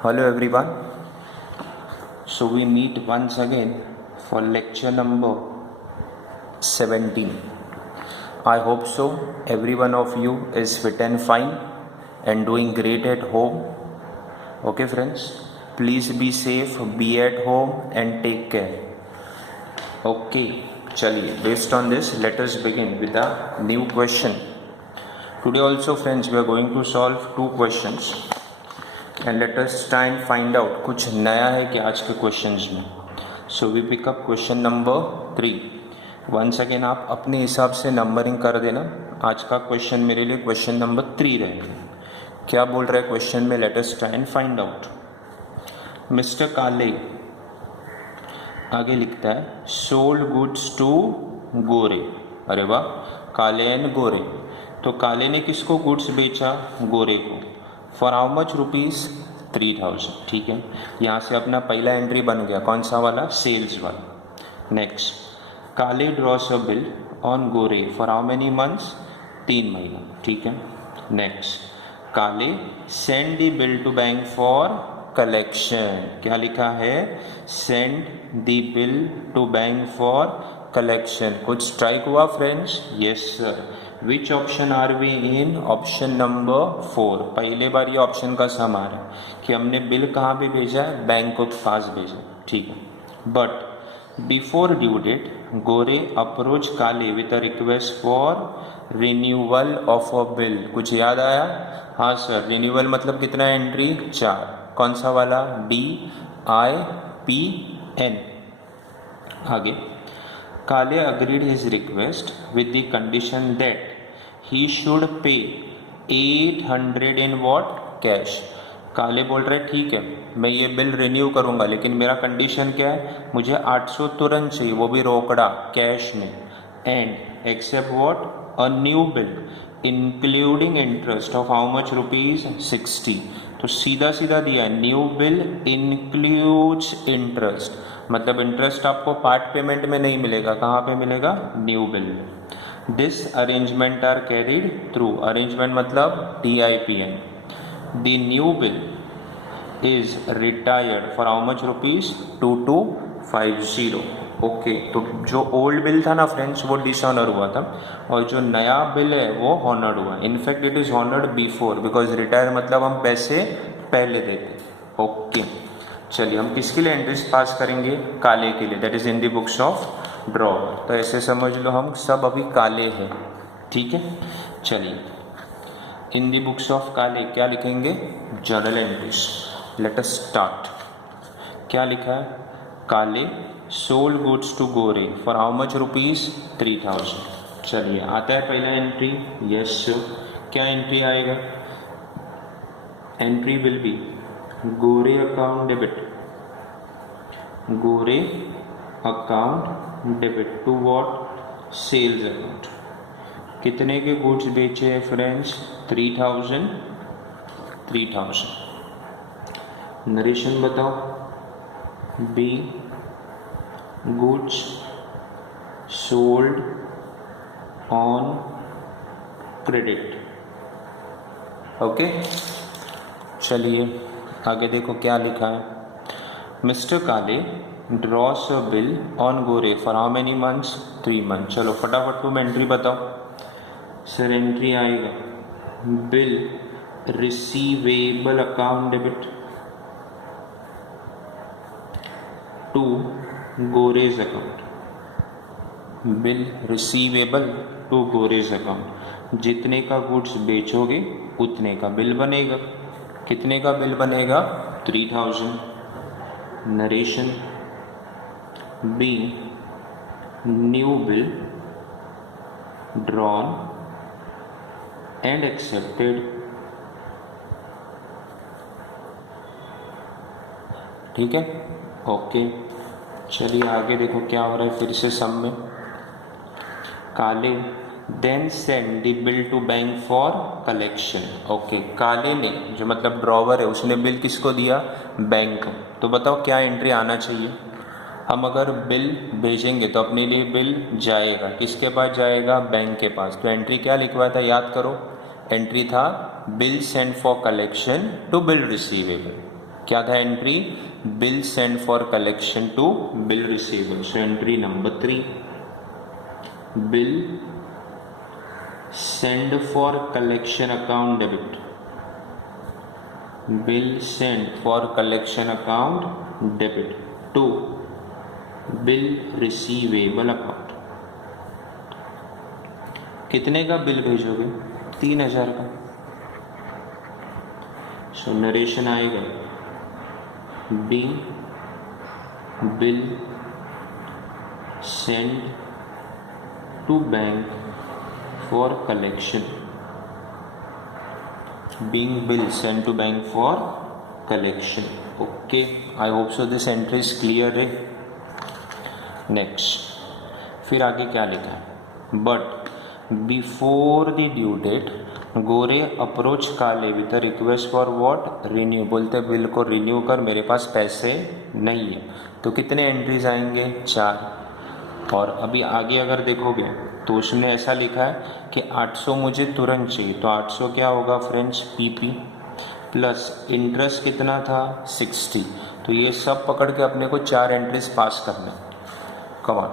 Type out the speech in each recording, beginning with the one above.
Hello everyone. So we meet once again for lecture number 17. I hope so. Every one of you is fit and fine and doing great at home. Okay friends, please be safe, be at home and take care. Okay, chaliye. Based on this, let us begin with a new question. Today also friends, we are going to solve two questions. And let us try and find out कुछ नया है कि आज के questions में. So we pick up question number 3. Once again आप अपने हिसाब से नंबरिंग कर देना. आज का क्वेश्चन मेरे लिए क्वेश्चन नंबर 3 रहेगा. क्या बोल रहा है क्वेश्चन में, late us try and find out. Mister काले आगे लिखता है सोल्ड गुड्स टू गोरे. अरे वाह, काले एंड गोरे. तो काले ने किसको गुड्स बेचा? गोरे को. For how much rupees? 3000. ठीक है, यहाँ से अपना पहला एंट्री बन गया. कौन सा वाला? सेल्स वाला. Next, Kale draws a bill on Gore for how many months? 3 महीना. ठीक है. Next, Kale send the bill to bank for collection. क्या लिखा है? Send the bill to bank for collection. कुछ स्ट्राइक हुआ friends? Yes sir. Which option are we in? Option number 4. पहले बार ये ऑप्शन का सम आ रहा है कि हमने बिल कहाँ पे भेजा है? बैंक के पास भेजा. ठीक है. But before due date Gore approach Kale with a request for renewal of a bill. कुछ याद आया? हाँ सर, रिन्यूअल मतलब कितना एंट्री? 4. कौन सा वाला? DIPN. आगे, काले agreed his request with the condition that he should pay 800 in what? Cash. काले बोल रहे ठीक है, मैं ये बिल रिन्यू करूंगा, लेकिन मेरा कंडीशन क्या है? मुझे 800 तुरंत चाहिए, वो भी रोकड़ा कैश में. And accept what? A new bill including interest of how much rupees? 60. तो सीधा सीधा दिया, न्यू बिल इंक्लूड्स इंटरेस्ट. मतलब इंटरेस्ट आपको पार्ट पेमेंट में नहीं मिलेगा. कहाँ पे मिलेगा? New bill. This arrangement are carried through. Arrangement मतलब DIPN. The new bill is retired for how much rupees? 2250. Okay. तो जो ओल्ड बिल था ना फ्रेंड्स, वो डिसऑनर हुआ था, और जो नया बिल है वो हॉनर्ड हुआ. In fact it is honoured before, because retire मतलब हम पैसे पहले देते. ओके. चलिए, हम किसके लिए एंट्रीज पास करेंगे? काले के लिए. That is in the books of drawer. तो ऐसे समझ लो हम सब अभी काले हैं. ठीक है. चलिए, in the books of Kale क्या लिखेंगे? Journal entries. Let us start. क्या लिखा है? Kale sold goods to Gore for how much rupees? 3000. चलिए, आता है पहला एंट्री. यस. क्या एंट्री आएगा? Entry will be Gore account debit. Gore account debit to what? Sales account. कितने के गुड्स बेचे हैं फ्रेंड्स? 3000. 3000. नरेशन बताओ. Be goods sold on credit. Okay. चलिए आगे देखो क्या लिखा है. Mister Kale draws a bill on Gore for how many months? 3 month. चलो फटाफट तुम एंट्री बताओ. सर एंट्री आएगा bill receivable account debit to Gore's account. Bill receivable to Gore's account. जितने का गुड्स बेचोगे उतने का बिल बनेगा. कितने का बिल बनेगा? 3000. Narration be new bill drawn and accepted. ठीक है. ओके. चलिए आगे देखो क्या हो रहा है फिर से सम में. Kale then send the bill to bank for collection. Okay. Kale ने, जो मतलब ड्रॉवर है, उसने बिल किसको दिया? बैंक. तो बताओ क्या एंट्री आना चाहिए? हम अगर बिल भेजेंगे तो अपने लिए बिल जाएगा. किसके पास जाएगा? बैंक के पास. तो एंट्री क्या लिखवाया था? याद करो. एंट्री था bill send for collection to bill receivable. क्या था entry? Bill send for collection to bill receivable. So entry number 3, bill send for collection account debit. Bill send for collection account debit to bill receivable account. कितने का bill भेजोगे? 3000 का. So narration आएगा be bill send to bank for collection. Being bill send to bank for collection. Okay, I hope so this entry is clear है. Next, फिर आगे क्या लिखा है? But before the due date Gore approach Kale with request for what? Renew. बोलते bill को renew कर, मेरे पास पैसे नहीं है. तो कितने एंट्रीज आएंगे? 4. और अभी आगे अगर देखोगे तो उसने ऐसा लिखा है कि 800 मुझे तुरंत चाहिए. तो 800 क्या होगा फ्रेंड्स? पीपी प्लस इंटरेस्ट कितना था? 60. तो ये सब पकड़ के अपने को 4 एंट्रीज पास करना. कमाल.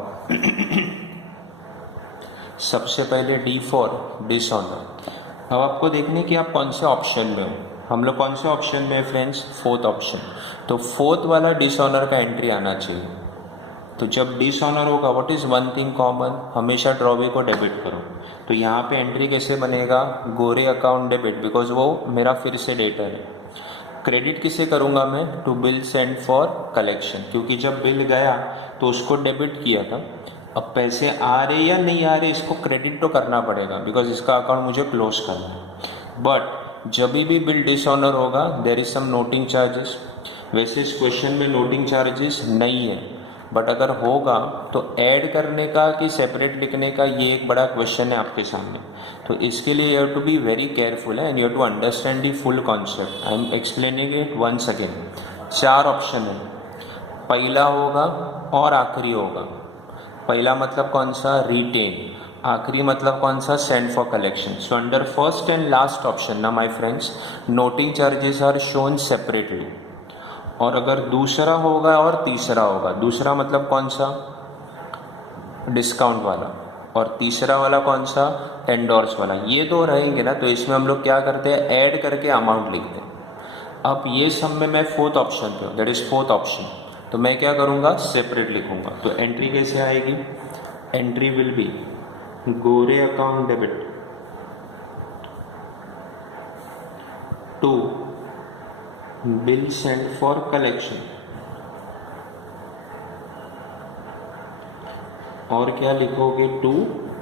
सबसे पहले डी फॉर डिसऑनर. अब आपको देखने कि आप कौन से ऑप्शन में हो. हम लोग कौन से ऑप्शन में है फ्रेंड्स? 4th option. तो 4th वाला डिसऑनर का एंट्री आना चाहिए. तो जब डिसऑनर होगा, what is one thing common? हमेशा ड्रॉवे को डेबिट करो. तो यहाँ पे एंट्री कैसे बनेगा? गोरे अकाउंट डेबिट, बिकॉज वो मेरा फिर से डेटर है. क्रेडिट किसे करूँगा मैं? To bill send for collection, क्योंकि जब बिल गया तो उसको डेबिट किया था. अब पैसे आ रहे या नहीं आ रहे, इसको क्रेडिट तो करना पड़ेगा, बिकॉज इसका अकाउंट मुझे क्लोज करना है. बट जब भी बिल डिसऑनर होगा there is some noting charges. वैसे इस क्वेश्चन में नोटिंग चार्जेस नहीं है, बट अगर होगा तो ऐड करने का कि सेपरेट लिखने का, ये एक बड़ा क्वेश्चन है आपके सामने. तो इसके लिए you have to be very careful and you have to understand the full concept. I am explaining it once again. 4 option है. पहला होगा और आखिरी होगा. पहला मतलब कौन सा? रिटेन. आखिरी मतलब कौन सा? Send for collection. So under first and last option ना my friends, noting charges are shown separately. और अगर दूसरा होगा और तीसरा होगा, दूसरा मतलब कौन सा? डिस्काउंट वाला. और तीसरा वाला कौन सा? एंडोर्स वाला. ये दो रहेंगे ना, तो इसमें हम लोग क्या करते हैं? ऐड करके अमाउंट लिखते हैं. अब ये सब में मैं 4th ऑप्शन पे हूँ, दैट इज 4th ऑप्शन. तो मैं क्या करूँगा? सेपरेट लिखूंगा. तो एंट्री कैसे आएगी? Entry will be Gore account debit to bill send for collection. और क्या लिखोगे? To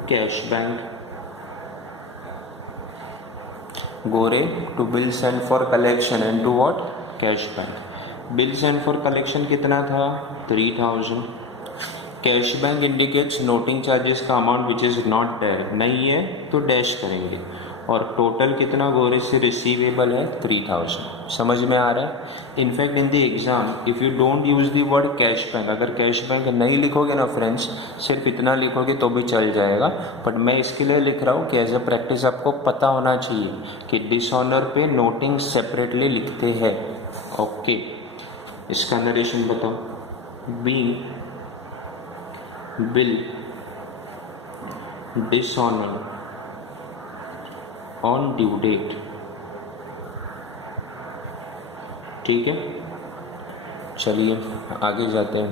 cash bank. Gore to bill send for collection and to what? Cash bank. Bill send for collection कितना था? 3000. Cash bank indicates noting charges का amount which is not there. नहीं है तो dash करेंगे. और टोटल कितना गोरे से रिसीवेबल है? 3000. समझ में आ रहा है? In fact in the exam if you don't use the word cash bank, अगर कैश बैंक नहीं लिखोगे ना फ्रेंड्स, सिर्फ इतना लिखोगे तो भी चल जाएगा. बट मैं इसके लिए लिख रहा हूँ कि एज अ प्रैक्टिस आपको पता होना चाहिए कि डिसऑनर पे नोटिंग सेपरेटली लिखते हैं. ओके, इसका नरेशन बताओ. Be bill dishonour on due date. ठीक है, चलिए आगे जाते हैं.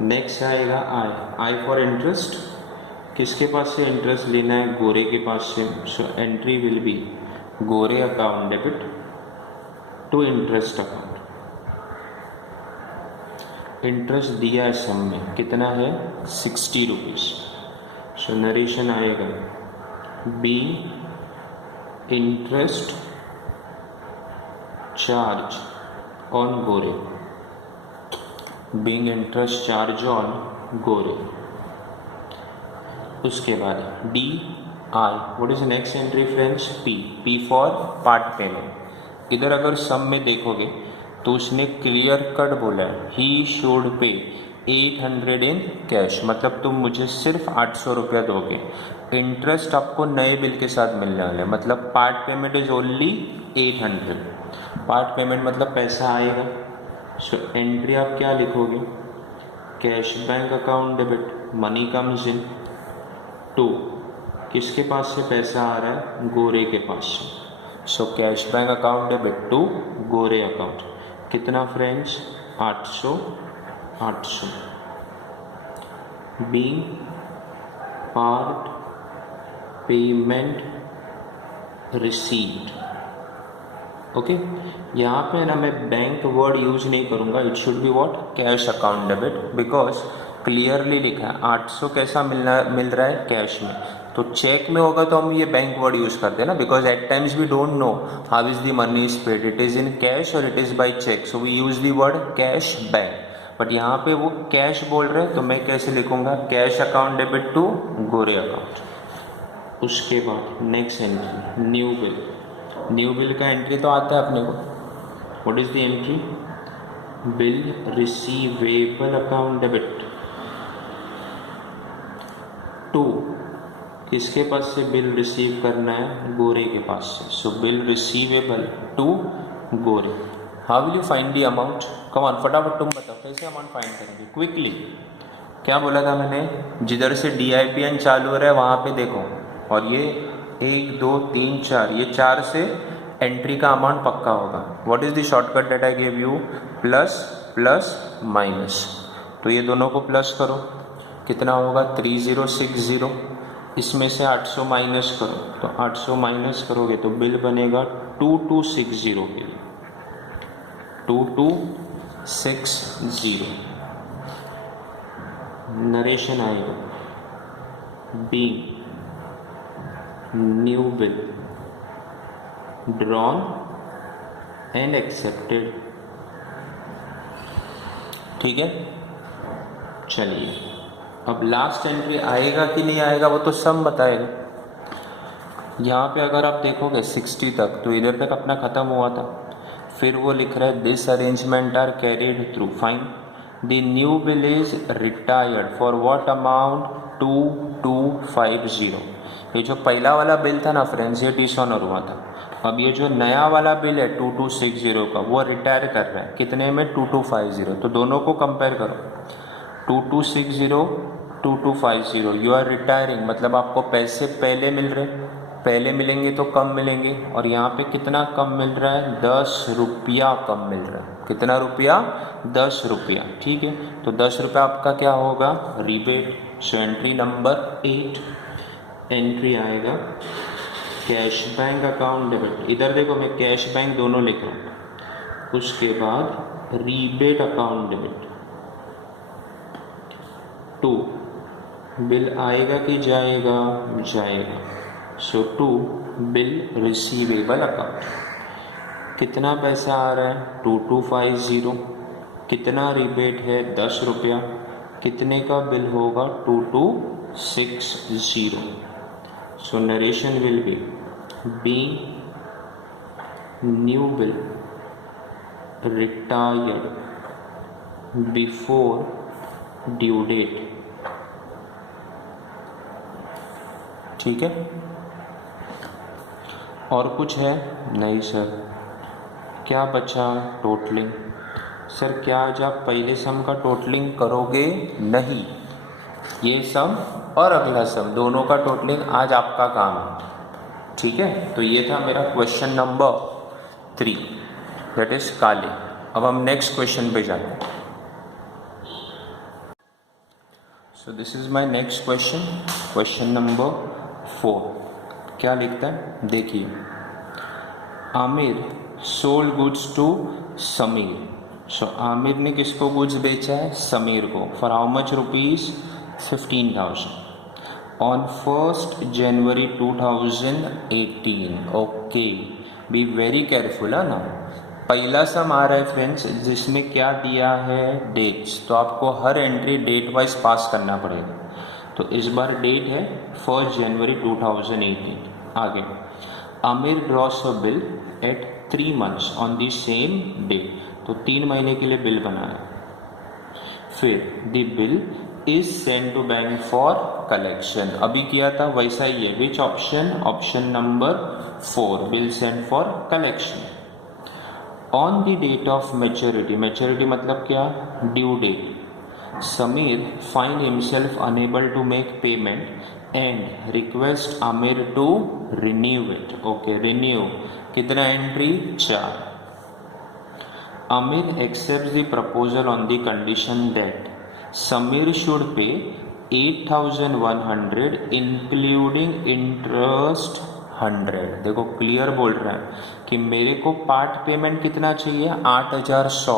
नेक्स्ट आएगा आई फॉर इंटरेस्ट. किसके पास से इंटरेस्ट लेना है? गोरे के पास से. So entry will be Gore account debit to interest account. Interest दिया है सम में, कितना है? 60 रुपीज़. सो नरेशन आएगा be interest charge on Gore. Being interest charge on Gore. उसके बाद D I. What is next entry friends? P for part payment. इधर अगर सम में देखोगे तो उसने क्लियर कट बोला है he should pay 800 in cash. मतलब तुम मुझे सिर्फ 800 रुपया दोगे. इंटरेस्ट आपको नए बिल के साथ मिलने वाला है. मतलब part payment is only 800. Part payment मतलब पैसा आएगा। सो एंट्री आप क्या लिखोगे, cash bank account debit, money comes in to, किसके पास से पैसा आ रहा है, गोरे के पास से। So cash bank account debit to Gore account, कितना friends, 800 800 being part payment received. Okay, यहाँ पे ना मैं बैंक वर्ड यूज नहीं करूँगा, it should be what, cash account debit, because clearly लिखा है 800 कैसा मिल रहा है, कैश में। तो चेक में होगा तो हम ये बैंक वर्ड यूज करते हैं ना, because at times we don't know how is the money is paid, it is in cash और it is by cheque, so we use the word cash bank. But यहाँ पे वो cash बोल रहे हैं तो मैं कैसे लिखूंगा, cash account debit to Gore account. उसके बाद next entry, new bill. New bill का एंट्री तो आता है अपने को, what is the entry, bill receivable account debit to, किसके पास से बिल रिसीव करना है, गोरे के पास से। So bill receivable to Gore. How will you find the amount, come on फटाफट तुम बताओ कैसे अमाउंट फाइंड करेंगे क्विकली। क्या बोला था मैंने, जिधर से DIPN चालू हो रहा है वहाँ पे देखो, और ये 1 2 3 4, ये 4 से एंट्री का अमाउंट पक्का होगा। What is the shortcut that I give you, plus plus minus. तो ये दोनों को प्लस करो, कितना होगा 3060, इसमें से 800 माइनस करो, तो 800 माइनस करोगे तो बिल बनेगा 2260 के लिए, 2260। नरेशन आएगा, be new bill drawn and accepted. ठीक है, चलिए अब लास्ट एंट्री आएगा कि नहीं आएगा वो तो सब बताएगा। यहाँ पे अगर आप देखोगे 60 तक, तो इधर तक अपना ख़त्म हुआ था। फिर वो लिख रहा है this arrangement are carried through, fine. The new bill is retired for what amount, 2250। ये जो पहला वाला बिल था ना फ्रेंड्स, ये डिसऑनर हुआ था। अब ये जो नया वाला बिल है 2260 का, वो रिटायर कर रहा है कितने में, 2250। तो दोनों को कंपेयर करो, 2260 2250, यू आर रिटायरिंग, मतलब आपको पैसे पहले मिल रहे, पहले मिलेंगे तो कम मिलेंगे, और यहाँ पे कितना कम मिल रहा है, 10 रुपया कम मिल रहा है। कितना रुपया, 10 रुपया। ठीक है, तो 10 रुपया आपका क्या होगा, रिबेट। सो एंट्री नंबर 8, एंट्री आएगा कैश बैंक अकाउंट डेबिट। इधर देखो मैं कैश बैंक दोनों लिख रहा हूँ, उसके बाद rebate account debit to, bill आएगा कि जाएगा, जाएगा। So to bill receivable account, कितना पैसा आ रहा है, 2250, कितना रिबेट है, 10 रुपया, कितने का बिल होगा, 2260। So narration will be new bill retired before due date. ठीक है, और कुछ है, नहीं सर। क्या बचा, टोटलिंग। सर क्या आज आप पहले सम का टोटलिंग करोगे, नहीं, ये सम और अगला सम दोनों का टोटलिंग आज आपका काम है। ठीक है, तो ये था मेरा क्वेश्चन नंबर 3, दैट इज काले। अब हम नेक्स्ट क्वेश्चन पे जाते हैं। So this is my next question, question number 4। क्या लिखता है, देखिए, Aamir sold goods to Sameer. So Aamir ने किसको गुड्स बेचा है, समीर को, फॉर हाउ मच रुपीज, 15,000 ऑन 1st January 2018। Okay, be very careful है ना। पहला सम आ रहा है फ्रेंड्स जिसमें क्या दिया है, डेट्स, तो आपको हर एंट्री डेट वाइज पास करना पड़ेगा। तो इस बार डेट है 1st January 2018। आगे, Aamir draws a bill at 3 months on the same day, तो 3 महीने के लिए बिल बनाया। फिर the bill is send to bank for collection, अभी किया था वैसा ही है। Which option, option number 4, bill send for collection. On the date of maturity, maturity मतलब क्या, due date, Samir find himself unable to make payment and request Amir to renew it. Okay, renew. कितना entry, 4. Amir accepts the proposal on the condition that Samir should pay 8,100 including interest 100. देखो clear बोल रहा है कि मेरे को part payment कितना चाहिए, 8,100,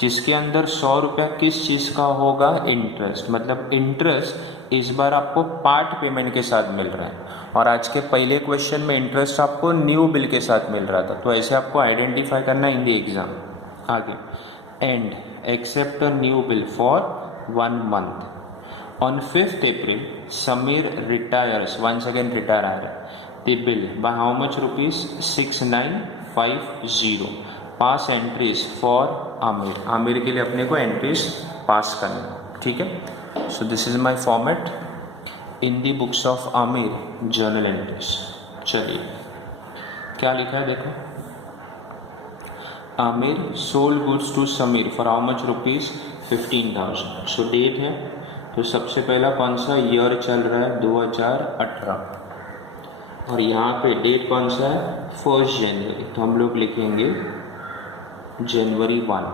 जिसके अंदर 100 रुपया किस चीज़ का होगा, इंटरेस्ट. मतलब इंटरेस्ट इस बार आपको पार्ट पेमेंट के साथ मिल रहा है, और आज के पहले क्वेश्चन में इंटरेस्ट आपको न्यू बिल के साथ मिल रहा था. तो ऐसे आपको आइडेंटिफाई करना इन द एग्जाम. आगे, and accept a new bill for 1 month. On 5th April, Samir retires, once again retire, the bill by how much rupees, 6950. Pass entries for Aamir, Aamir के लिए अपने को एंट्रीज पास करना. ठीक है. So this is my format in the books of Aamir journal entries. चलिए क्या लिखा है देखो. Aamir sold goods to Sameer for how much rupees, 15,000. So date है, तो सबसे पहला कौन सा ईयर चल रहा है, 2018, और यहाँ पे डेट कौन सा है, 1 जनवरी. तो हम लोग लिखेंगे जनवरी 1.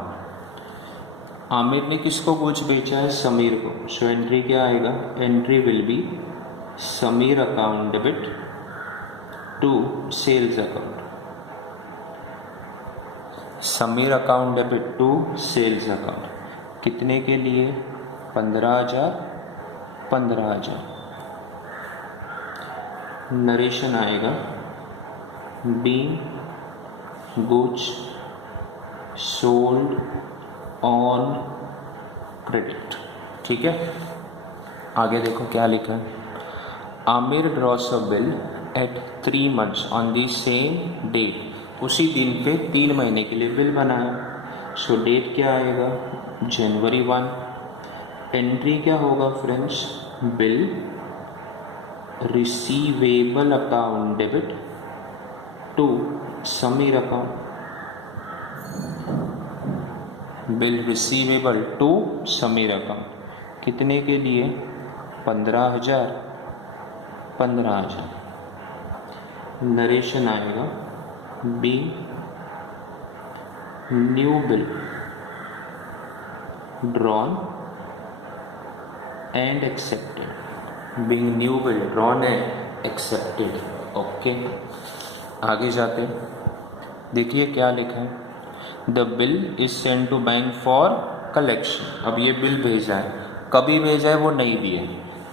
आमिर ने किसको कुछ बेचा है, समीर को. सो एंट्री क्या आएगा, entry will be Sameer account debit to sales account. Sameer account debit to sales account. कितने के लिए, 15,000. 15,000. नरेशन आएगा, being goods sold on credit. ठीक है. आगे देखो क्या लिखा है. Aamir draws a bill at 3 months on the same date. उसी दिन पे 3 महीने के लिए बिल बनाया. सो डेट क्या आएगा, जनवरी 1. एंट्री क्या होगा friends, bill receivable account debit to Sameer account. Bill receivable to Sameer account. कितने के लिए, 15,000. 15,000. नरेशन आएगा, be new bill drawn and accepted. Being new bill drawn and accepted. Okay, आगे जाते हैं. देखिए क्या लिखा है. The bill is send to bank for collection. अब ये बिल भेजा है, कभी भेजा है वो नहीं दिए,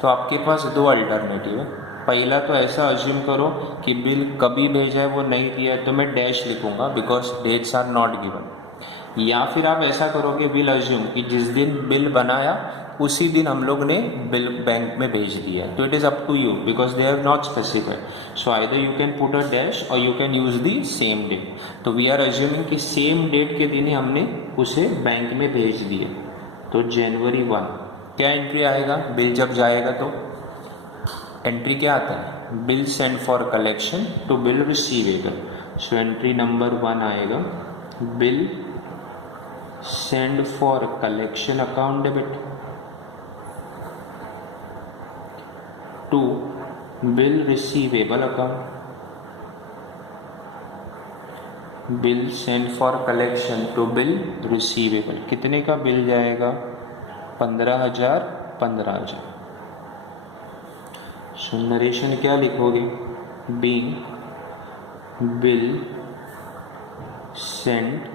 तो आपके पास 2 अल्टरनेटिव है. पहला तो ऐसा अज्यूम करो कि बिल कभी भेजा है वो नहीं दिया है, तो मैं डैश लिखूंगा because dates are not given. या फिर आप ऐसा करोगे, बिल अज्यूम कि जिस दिन बिल बनाया उसी दिन हम लोग ने बिल बैंक में भेज दिया. तो it is up to you because they have not specified. So either you can put a dash or you can use the same date. तो वी आर अज्यूमिंग कि सेम डेट के दिन ही हमने उसे बैंक में भेज दिया. तो जनवरी 1. क्या एंट्री आएगा, बिल जब जाएगा तो एंट्री क्या आता है, bill send for collection to bill receivable. So entry number 1 आएगा, bill send for collection account debit to bill receivable account. Bill send for collection to bill receivable. कितने का बिल जाएगा, 15,000. 15,000. सो नरेशन क्या लिखोगे, being bill send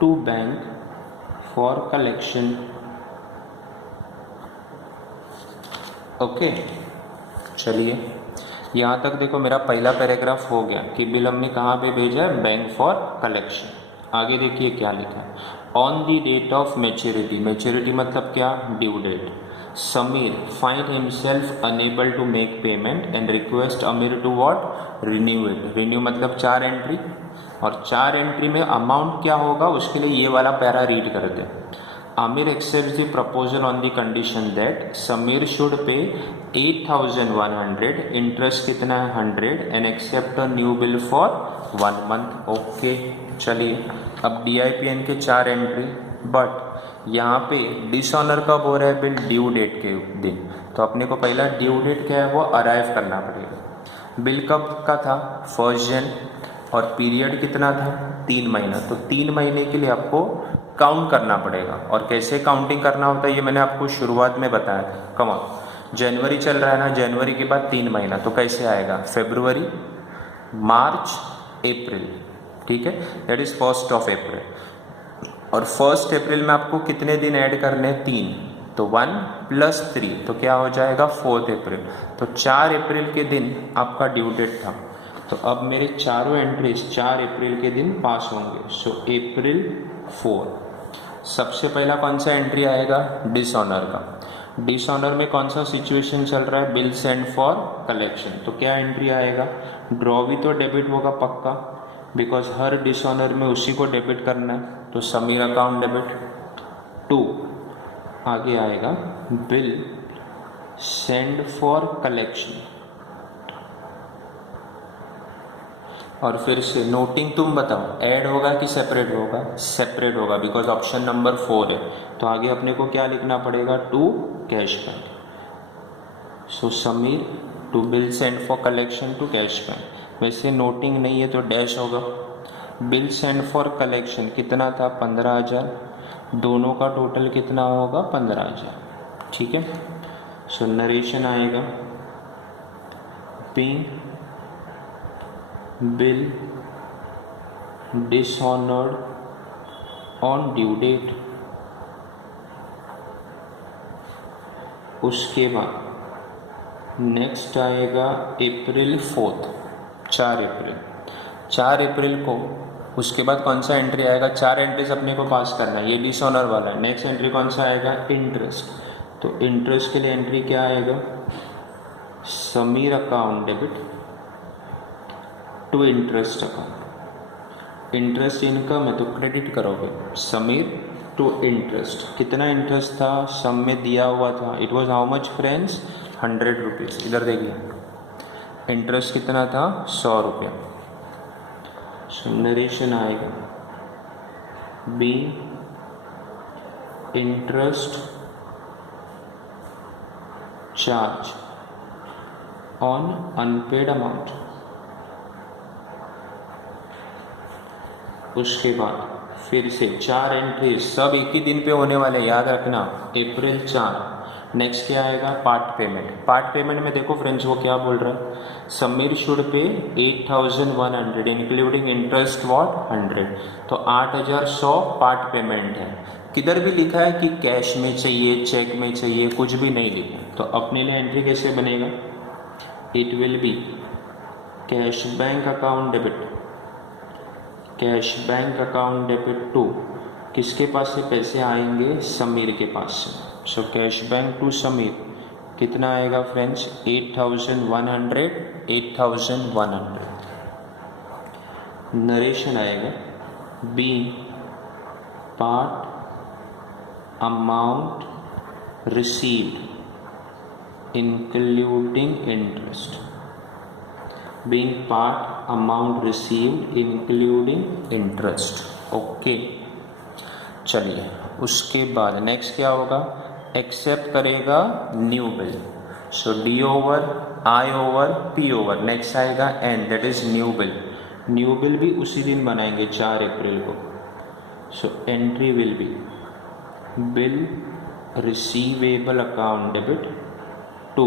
to bank for collection. Okay, चलिए यहाँ तक देखो मेरा पहला पैराग्राफ हो गया कि बिल हमने कहाँ पे भेजा है, बैंक फॉर कलेक्शन. आगे देखिए क्या लिखा है. On the date of maturity. Maturity मतलब क्या, due date. Sameer find himself unable to make payment and request Aamir to what, renew it. Renew मतलब 4 एंट्री, और 4 एंट्री में अमाउंट क्या होगा उसके लिए ये वाला पैरा रीड करते हैं. Amir accepts the proposal on the condition that Samir should pay 8,100, interest कितना है 100 and accept a new bill for 1 month. Okay चलिए, अब DIPN के 4 एंट्री, बट यहाँ पे डिसऑनर कब हो रहा है बिल? ड्यू डेट के दिन। तो अपने को पहला ड्यू डेट क्या है वो अराइव करना पड़ेगा। बिल कब का था? 1 जन, और पीरियड कितना था? 3 महीना। तो 3 महीने के लिए आपको काउंट करना पड़ेगा। और कैसे काउंटिंग करना होता है ये मैंने आपको शुरुआत में बताया था। कमा जनवरी चल रहा है ना, जनवरी के बाद 3 महीना, तो कैसे आएगा? फरवरी, मार्च, अप्रैल, ठीक है, दैट इज 1 अप्रैल। और 1 अप्रैल में आपको कितने दिन ऐड करने हैं? 3, तो 1 + 3, तो क्या हो जाएगा? 4 अप्रैल। तो 4 अप्रैल के दिन आपका ड्यू डेट था। तो अब मेरे चारों एंट्रीज 4 अप्रैल के दिन पास होंगे। सो अप्रैल 4। सबसे पहला कौन सा एंट्री आएगा? डिसऑनर का। डिसऑनर में कौन सा सिचुएशन चल रहा है? Bill send for collection. तो क्या एंट्री आएगा? ड्रॉ भी तो डेबिट होगा पक्का, बिकॉज हर डिसऑनर में उसी को डेबिट करना है। तो समीर अकाउंट डेबिट 2। आगे आएगा बिल सेंड फॉर कलेक्शन, और फिर से नोटिंग तुम बताओ, ऐड होगा कि सेपरेट होगा? सेपरेट होगा, बिकॉज ऑप्शन नंबर 4 है। तो आगे अपने को क्या लिखना पड़ेगा? To cash bank. So Sameer to bill send for collection to cash bank. वैसे नोटिंग नहीं है तो डैश होगा। बिल सेंड फॉर कलेक्शन कितना था? 15,000। दोनों का टोटल कितना होगा? 15,000, ठीक है। सो नरेशन आएगा, being bill dishonored on due date। उसके बाद नेक्स्ट आएगा अप्रैल 4, 4 अप्रैल। 4 अप्रैल को उसके बाद कौन सा एंट्री आएगा? 4 एंट्रीज अपने को पास करना है, ये डिसऑनर वाला है। नेक्स्ट एंट्री कौन सा आएगा? इंटरेस्ट। तो इंटरेस्ट के लिए एंट्री क्या आएगा? Sameer account debit to interest account. Interest income है तो क्रेडिट करोगे समीर टू इंटरेस्ट। कितना इंटरेस्ट था? सम में दिया हुआ था। It was how much friends? 100 rupees. इधर देखिए इंटरेस्ट कितना था? 100 रुपया। नरेशन आएगा, be interest charge on unpaid amount. उसके बाद फिर से 4 एंट्री सब एक ही दिन पे होने वाले, याद रखना, अप्रैल 4। नेक्स्ट क्या आएगा? Part payment. पार्ट पेमेंट में देखो फ्रेंड्स वो क्या बोल रहा है? Sameer should pay 8,100 including interest what 100। तो 8,100 पार्ट पेमेंट है। किधर भी लिखा है कि कैश में चाहिए, चेक में चाहिए, कुछ भी नहीं लिखा। तो अपने लिए एंट्री कैसे बनेगा? It will be cash bank account debit, cash bank account debit to, किसके पास से पैसे आएंगे? समीर के पास से। So cash bank to Sameer कितना आएगा फ्रेंड्स? 8,100, 8,100। नरेशन आएगा, be part amount received including interest. being part amount received including interest। Okay चलिए, उसके बाद नेक्स्ट क्या होगा? एक्सेप्ट करेगा new bill. So D over I over P over, next आएगा N, that is new bill. New bill भी उसी दिन बनाएंगे 4 अप्रैल को। So entry will be bill receivable account debit to,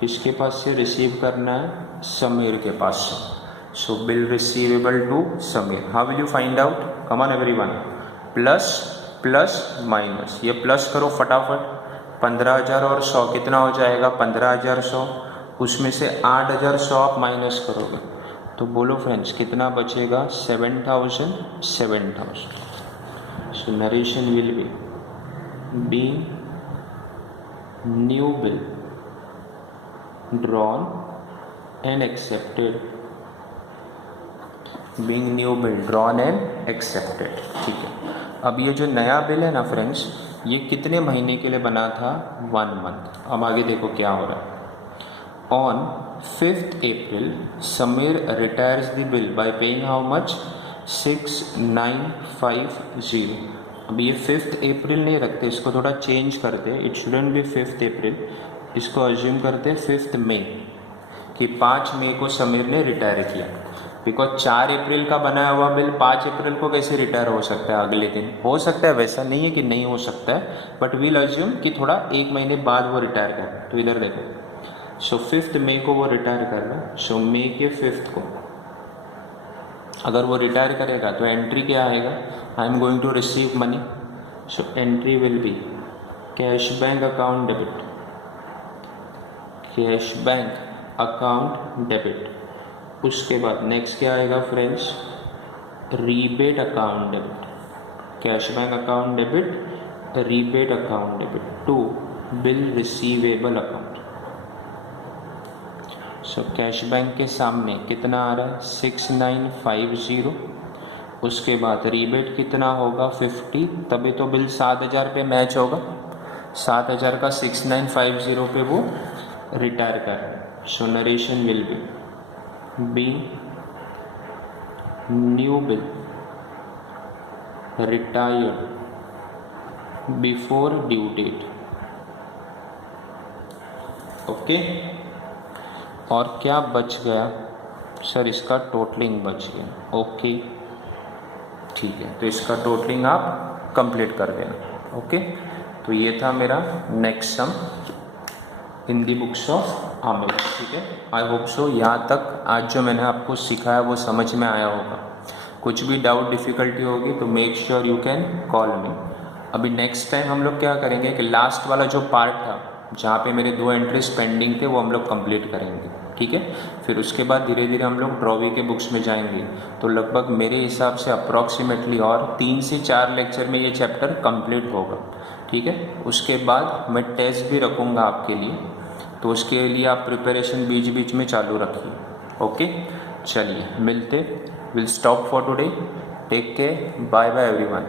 किसके पास से रिसीव करना है? समीर के पास से। So bill receivable to Sameer. How will you find out? Come on everyone, plus plus minus, ये प्लस करो फटाफट। 15,000 और 100 कितना हो जाएगा? 15,100। उसमें से 8,100 आप माइनस करोगे तो बोलो फ्रेंड्स कितना बचेगा? 7,000, 7,000। So narration will be new bill drawn and accepted, being new bill drawn and accepted, ठीक है। अब ये जो नया बिल है ना फ्रेंड्स, ये कितने महीने के लिए बना था? 1 मंथ। अब आगे देखो क्या हो रहा है। On 5th April, Samir retires the bill by paying how much? 6950। अब ये 5th April नहीं रखते, इसको थोड़ा चेंज करते, it shouldn't be 5th April, इसको अज्यूम करते 5th May कि 5 मई को समीर ने रिटायर किया। बिकॉज 4 अप्रैल का बनाया हुआ बिल 5 अप्रैल को कैसे रिटायर हो सकता है? अगले दिन हो सकता है, वैसा नहीं है कि नहीं हो सकता है, बट वील अज्यूम कि थोड़ा 1 महीने बाद वो रिटायर कर। तो इधर देखो, सो 5th मई को वो रिटायर कर रहा है। सो मई के 5th को अगर वो रिटायर करेगा तो एंट्री क्या आएगा? I am going to receive money. So entry will be cash bank account debit, cash bank account debit. उसके बाद नेक्स्ट क्या आएगा friends? Rebate account debit, cash bank account debit, rebate account debit to bill receivable account. So cash bank के सामने कितना आ रहा है? 6950। उसके बाद रीबेट कितना होगा? 50, तभी तो बिल 7000 पे मैच होगा। 7000 का 6950 पे वो रिटायर कर रहा है। So narration will be new bill retired before due date. Okay, और क्या बच गया सर? इसका टोटलिंग बच गया। ओके ठीक है, तो इसका टोटलिंग आप कंप्लीट कर देना। ओके, तो ये था मेरा next sum in the books of Aamir. ठीक है, आई होप सो यहाँ तक आज जो मैंने आपको सिखाया वो समझ में आया होगा। कुछ भी डाउट डिफ़िकल्टी होगी तो make sure you can call मी। अभी नेक्स्ट टाइम हम लोग क्या करेंगे कि लास्ट वाला जो पार्ट था जहाँ पे मेरे 2 एंट्रीज पेंडिंग थे वो हम लोग कंप्लीट करेंगे। ठीक है, फिर उसके बाद धीरे धीरे हम लोग ड्रॉवी के बुक्स में जाएंगे। तो लगभग मेरे हिसाब से अप्रॉक्सीमेटली और 3 से 4 लेक्चर में ये चैप्टर कंप्लीट होगा। ठीक है, उसके बाद मैं टेस्ट भी रखूँगा आपके लिए, तो उसके लिए आप प्रिपरेशन बीच बीच में चालू रखिए। ओके, चलिए मिलते, will stop for today. Take care, bye bye everyone.